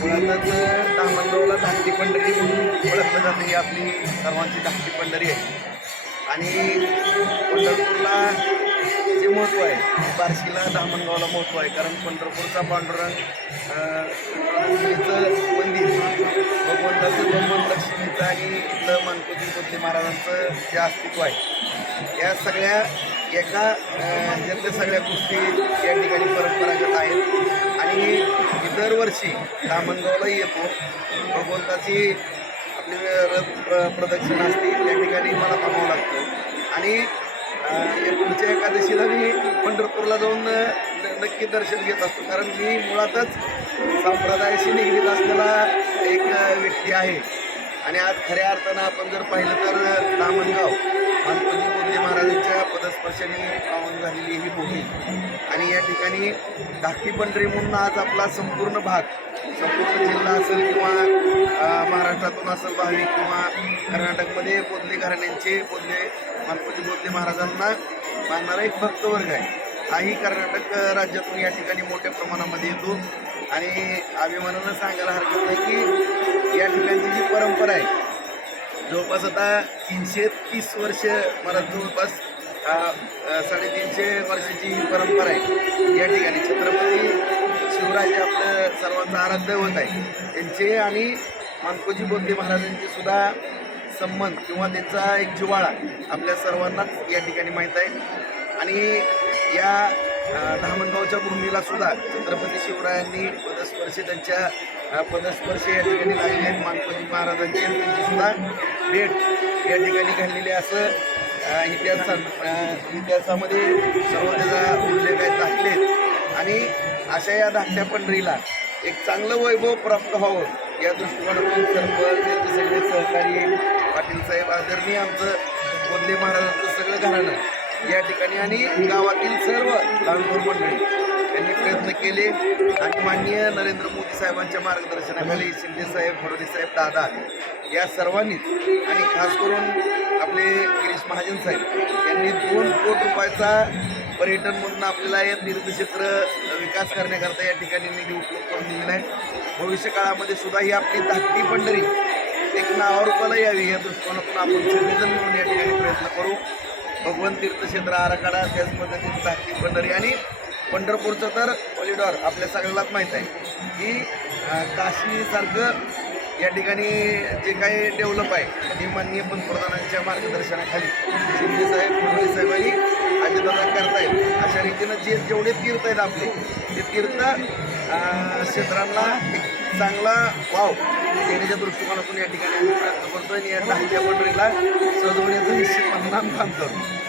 मुळातच धामणगावला धाकटी पंढरी म्हणून ओळखलं जातं ही आपली सर्वांची धाकटी पंढरी आहे. आणि पंढरपूरला जे महत्त्व आहे बार्शीला धामणगावला महत्त्व आहे कारण पंढरपूरचा पांडुरंग मंदिर भगवंताचं भगवंत लक्ष्मीचं आणि इथलं मानकोजी महाराजांचं जे अस्तित्व आहे या सगळ्या एका ह्यातल्या सगळ्या गोष्टी या ठिकाणी परंपरागत आहेत. आणि दरवर्षी दामणगावला येतो. भगवंताची आपली रथ प्र- प्रदक्षिणा असते त्या ठिकाणी मला थांबावं लागतं. आणि पुढच्या एकादशीला मी पंढरपूरला जाऊन नक्की दर्शन घेत असतो. कारण मी मुळातच संप्रदायाशी निगडीत असलेला एक व्यक्ती आहे. आणि आज खऱ्या अर्थानं आपण जर पाहिलं तर दामणगाव मानकोजी बुद्धी महाराजांच्या पदस्पर्शाने पावन झालेली ही मोहीम. आणि या ठिकाणी धाकटी पंढरी म्हणून आज आपला संपूर्ण भाग संपूर्ण जिल्हा असेल किंवा महाराष्ट्रातून असेल भाविक किंवा कर्नाटकमध्ये बोधले घराण्यांचे बोधले मानकोजी बोधले महाराजांना मानणारा एक भक्तवर्ग आहे. हाही कर्नाटक राज्यातून या ठिकाणी मोठ्या प्रमाणामध्ये येतो. आणि अभिमानानं सांगायला हरकत नाही की या ठिकाणची जी परंपरा आहे जवळपास आता तीनशे तीस वर्ष मला जवळपास साडेतीनशे वर्षाची ही परंपरा आहे. या ठिकाणी छत्रपती शिवराज आपलं सर्वांचं आराध्य होत आहे त्यांचे आणि मानकोजी बोधले महाराजांचे सुद्धा संबंध किंवा त्यांचा एक जिव्हाळा आपल्या सर्वांनाच या ठिकाणी माहीत आहे. आणि या धामणगावच्या भूमीला सुद्धा छत्रपती शिवरायांनी पदस्पर्श त्यांच्या पदस्पर्श या ठिकाणी लागले आहेत. मानकोजी महाराजांची त्यांची सुद्धा भेट या ठिकाणी घडलेली असं इतिहासा इतिहासात इतिहासामध्ये सर्व त्याचा उल्लेख आहे दाखले आहेत. आणि अशा या धाकट्या पंढरीला एक चांगलं वैभव प्राप्त व्हावं या दृष्टिकोनातून सरपंच त्यांचे सगळे सहकारी पाटील साहेब आदरणीय आमचं बोधले महाराजांचं सगळं घराणं या ठिकाणी आणि गावातील सर्व लहानपूर मंडळी त्यांनी प्रयत्न केले. आणि माननीय नरेंद्र मोदी साहेबांच्या मार्गदर्शनाखाली शिंदे साहेब फडणवीस साहेब दादा या सर्वांनीच आणि खास करून आपले गिरीश महाजन साहेब यांनी दोन कोटी रुपयाचा पर्यटन म्हणून आपल्याला या तीर्थक्षेत्र विकास करण्याकरता या ठिकाणी निधी उपलब्ध करून दिलेला आहे. भविष्य काळामध्ये सुद्धा ही आपली धाकटी पंढरी एक नावारूपाला यावी या दृष्टिकोनातून आपण सगळेजण मिळून या ठिकाणी प्रयत्न करू. भगवान तीर्थक्षेत्र आराखडा त्याच पद्धतीने धाकटी पंढरी आणि पंढरपूरचं तर कॉलिडॉर आपल्या सगळ्यालाच माहीत आहे. की अं, काशीसारखं या ठिकाणी जे काही डेव्हलप आहे ते माननीय पंतप्रधानांच्या मार्गदर्शनाखाली शिंदेसाहेब फडणवीस साहेबांनी अजितदादा करतायत. अशा रीतीनं जे जेवढे तीर्थ आहेत आपले ते तीर्थ क्षेत्रांना चांगला वाव देण्याच्या दृष्टिकोनातून या ठिकाणी आम्ही प्रयत्न करतो आणि या दहाच्या मंडळीला सजवण्याचं निश्चित काम काम करतो